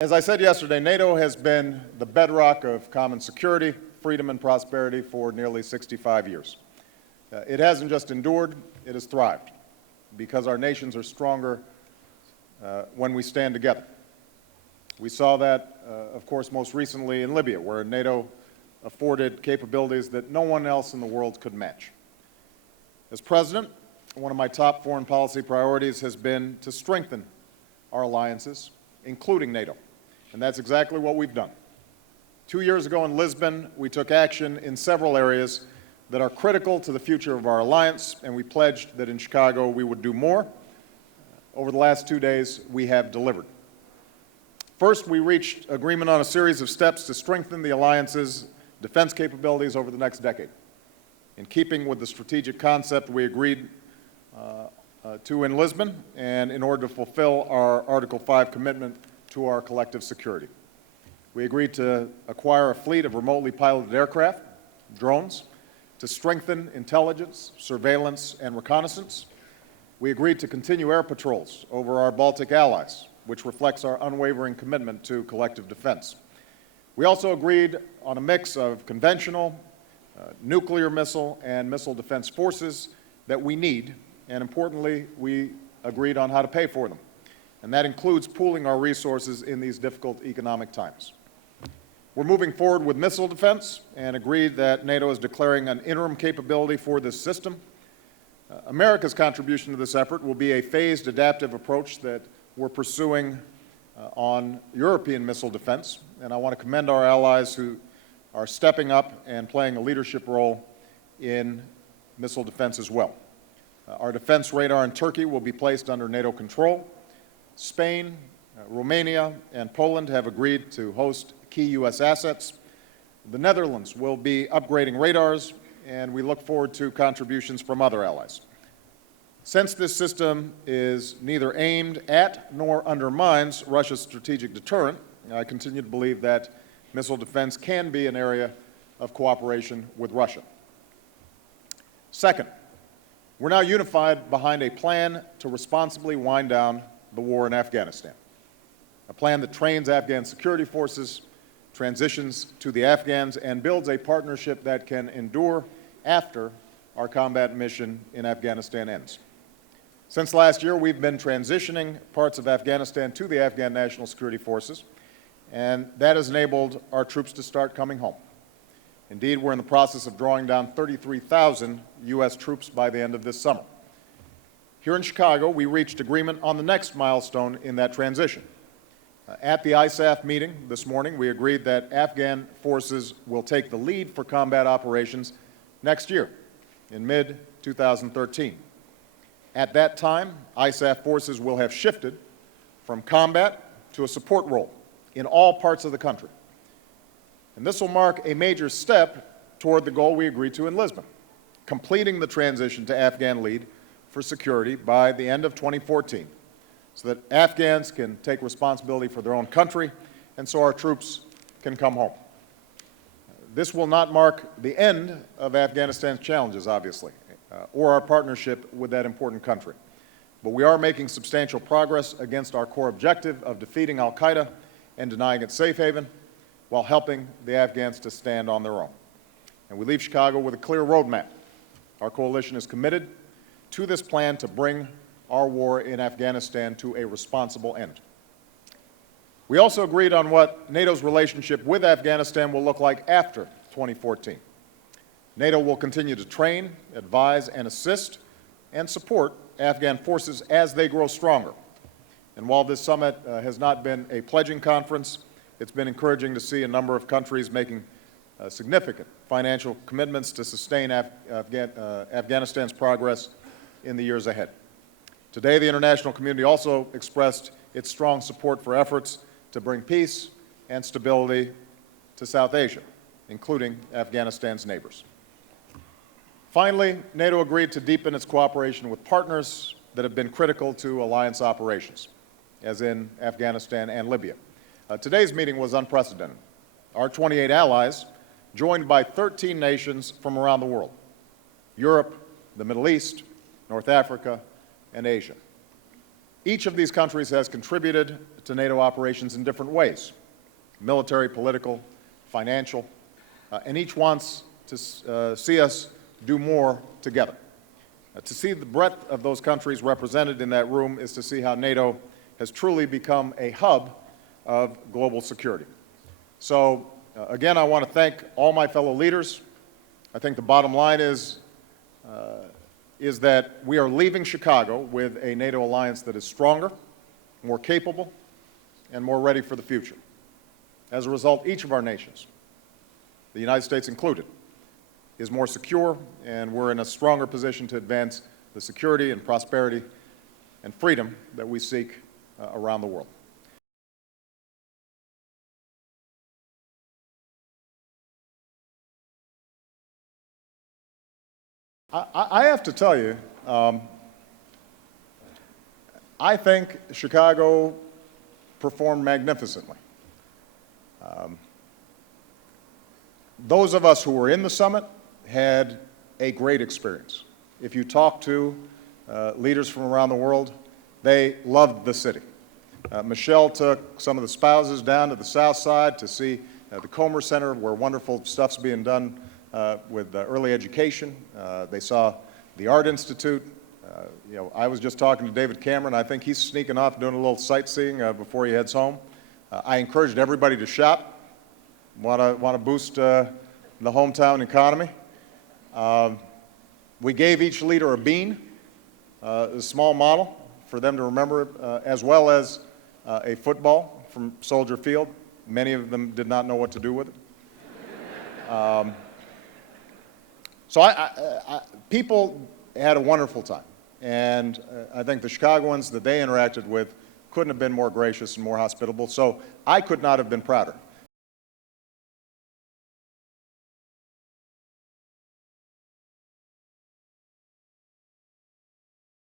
As I said yesterday, NATO has been the bedrock of common security, freedom, and prosperity for nearly 65 years. It hasn't just endured, it has thrived, because our nations are stronger when we stand together. We saw that, of course, most recently in Libya, where NATO afforded capabilities that no one else in the world could match. As President, one of my top foreign policy priorities has been to strengthen our alliances, including NATO. And that's exactly what we've done. 2 years ago in Lisbon, we took action in several areas that are critical to the future of our alliance, and we pledged that in Chicago we would do more. Over the last 2 days, we have delivered. First, we reached agreement on a series of steps to strengthen the alliance's defense capabilities over the next decade. In keeping with the strategic concept we agreed to in Lisbon, and in order to fulfill our Article 5 commitment to our collective security. We agreed to acquire a fleet of remotely piloted aircraft, drones, to strengthen intelligence, surveillance, and reconnaissance. We agreed to continue air patrols over our Baltic allies, which reflects our unwavering commitment to collective defense. We also agreed on a mix of conventional, nuclear missile and missile defense forces that we need, and importantly, we agreed on how to pay for them. And that includes pooling our resources in these difficult economic times. We're moving forward with missile defense and agreed that NATO is declaring an interim capability for this system. America's contribution to this effort will be a phased adaptive approach that we're pursuing on European missile defense, and I want to commend our allies who are stepping up and playing a leadership role in missile defense as well. Our defense radar in Turkey will be placed under NATO control. Spain, Romania, and Poland have agreed to host key U.S. assets. The Netherlands will be upgrading radars, and we look forward to contributions from other allies. Since this system is neither aimed at nor undermines Russia's strategic deterrent, I continue to believe that missile defense can be an area of cooperation with Russia. Second, we're now unified behind a plan to responsibly wind down the war in Afghanistan, a plan that trains Afghan security forces, transitions to the Afghans, and builds a partnership that can endure after our combat mission in Afghanistan ends. Since last year, we've been transitioning parts of Afghanistan to the Afghan National Security Forces, and that has enabled our troops to start coming home. Indeed, we're in the process of drawing down 33,000 U.S. troops by the end of this summer. Here in Chicago, we reached agreement on the next milestone in that transition. At the ISAF meeting this morning, we agreed that Afghan forces will take the lead for combat operations next year, in mid-2013. At that time, ISAF forces will have shifted from combat to a support role in all parts of the country. And this will mark a major step toward the goal we agreed to in Lisbon, completing the transition to Afghan lead for security by the end of 2014, so that Afghans can take responsibility for their own country, and so our troops can come home. This will not mark the end of Afghanistan's challenges, obviously, or our partnership with that important country. But we are making substantial progress against our core objective of defeating al-Qaeda and denying its safe haven, while helping the Afghans to stand on their own. And we leave Chicago with a clear roadmap. Our coalition is committed to this plan to bring our war in Afghanistan to a responsible end. We also agreed on what NATO's relationship with Afghanistan will look like after 2014. NATO will continue to train, advise, and assist, and support Afghan forces as they grow stronger. And while this summit has not been a pledging conference, it's been encouraging to see a number of countries making significant financial commitments to sustain Afghanistan's progress in the years ahead. Today, the international community also expressed its strong support for efforts to bring peace and stability to South Asia, including Afghanistan's neighbors. Finally, NATO agreed to deepen its cooperation with partners that have been critical to alliance operations, as in Afghanistan and Libya. Today's meeting was unprecedented. Our 28 allies, joined by 13 nations from around the world, Europe, the Middle East, North Africa, and Asia. Each of these countries has contributed to NATO operations in different ways: military, political, financial, and each wants to see us do more together. To see the breadth of those countries represented in that room is to see how NATO has truly become a hub of global security. So, again, I want to thank all my fellow leaders. I think the bottom line is that we are leaving Chicago with a NATO alliance that is stronger, more capable, and more ready for the future. As a result, each of our nations, the United States included, is more secure, and we're in a stronger position to advance the security and prosperity and freedom that we seek around the world. I have to tell you, I think Chicago performed magnificently. Those of us who were in the summit had a great experience. If you talk to leaders from around the world, they loved the city. Michelle took some of the spouses down to the south side to see the Kormann Center, where wonderful stuff's being done with early education. They saw the Art Institute. I was just talking to David Cameron. I think he's sneaking off doing a little sightseeing before he heads home. I encouraged everybody to shop. Want to boost the hometown economy. We gave each leader a bean, a small model for them to remember, as well as a football from Soldier Field. Many of them did not know what to do with it. So people had a wonderful time, and I think the Chicagoans that they interacted with couldn't have been more gracious and more hospitable, so I could not have been prouder